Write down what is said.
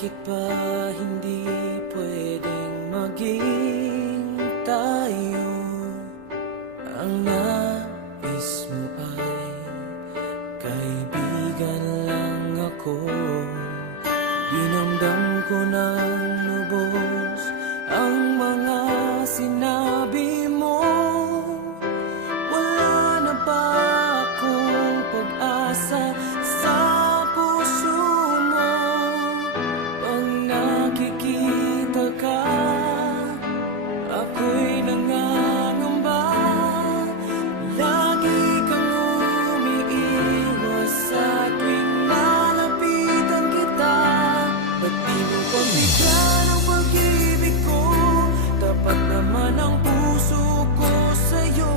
Bakit ba hindi pwedeng maging tayo? Ang nais mo ay kaibigan lang ako. Dinamdam ko ng lubos ang mga sinabi mo. Wala na ba akong pag-asa sa puso mo? Pag nakikita ka, ako'y nangangamba. Lagi kang umiiwas sa tuwing lalapitan kita. Ba't di mo pagbigyan ang pag-ibig ko? Tapat naman ang puso ko sa'yo.